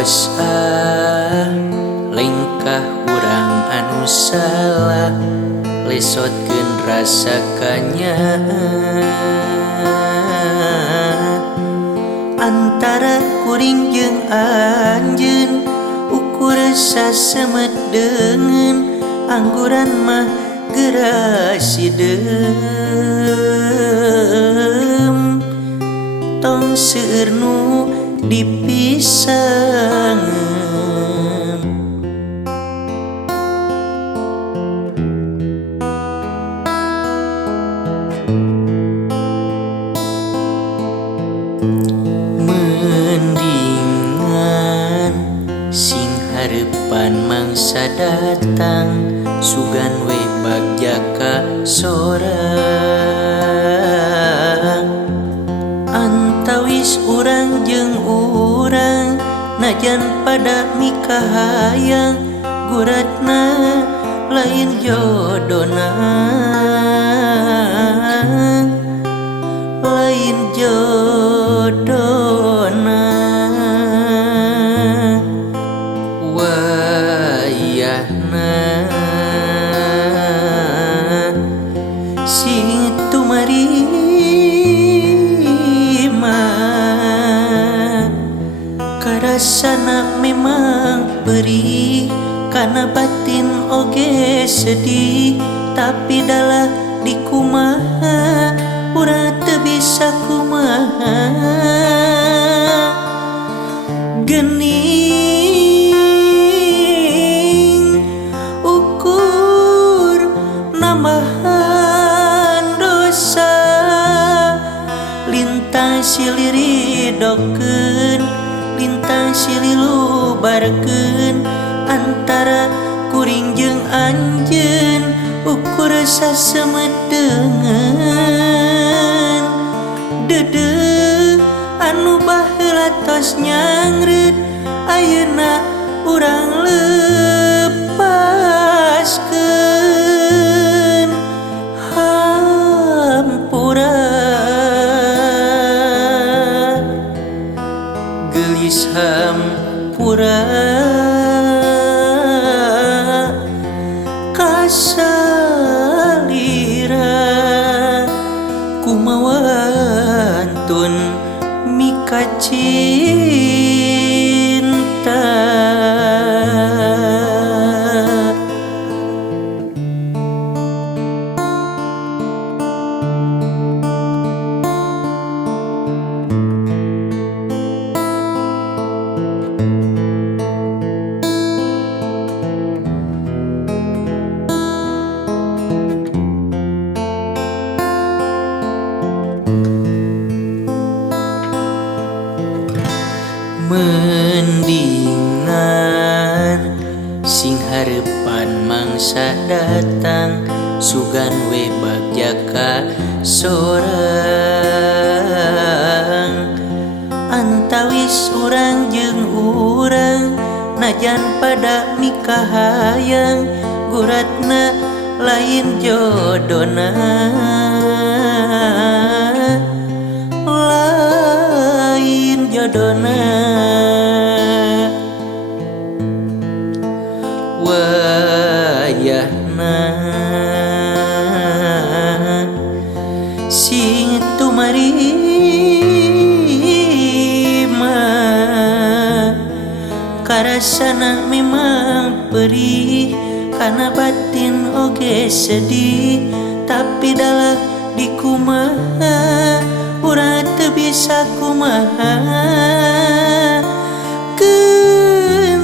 dosa lengkah urang anu salah lesotkeun rasa kanyahan antara kuring jeung anjeun ukur sasemedeungeun angguran mah gerasideum tong seueur nu dipisangeun. Mendingan sing hareupan mangsa datang sugan we bagja ka sorang antawis urang jeung urang najan pada mikahayang guratna lain jodona lain jodona wayahna sing tumarima karasana memang perih kana batin oge sedih tapi dalah di kumaha urang teu bisa kumaha geuning ukur nambahan dosa lintang siliri dokeun lintang sililu barkeun antara kuring jeung anjeun ukur sasemedeungeun deudeuh anu baheula tos nyangreud ayeuna urang lepaskeun hampura gelis hampura kasalira kumawantun mika cinta. Mendingan sing hareupan mangsa datang sugan we bagja ka sorang antawis urang jeung urang najan pada mikahayang guratna lain jodona lain jodona wayahna sing tumarima karasana memang perih kana batin oge sedih tapi dalah di kumaha urang teu bisa kumaha geuning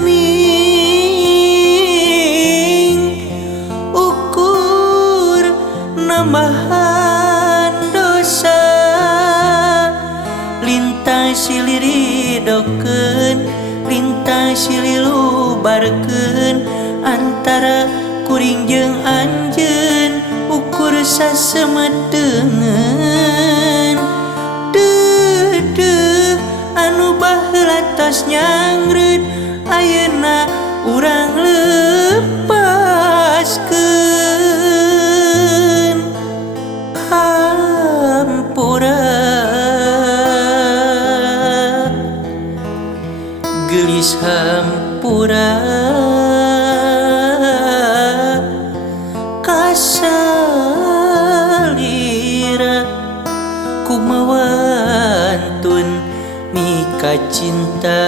ukur nambahan dosa lintang siliri dokeun lintang sililu barkeun antara kuring jeung anjeun ukur sasemedeungeun deudeuh anu baheula tos nyangreud ayeuna urang lepaskeun hampura gelis hampura kasalira kumawantun mika cinta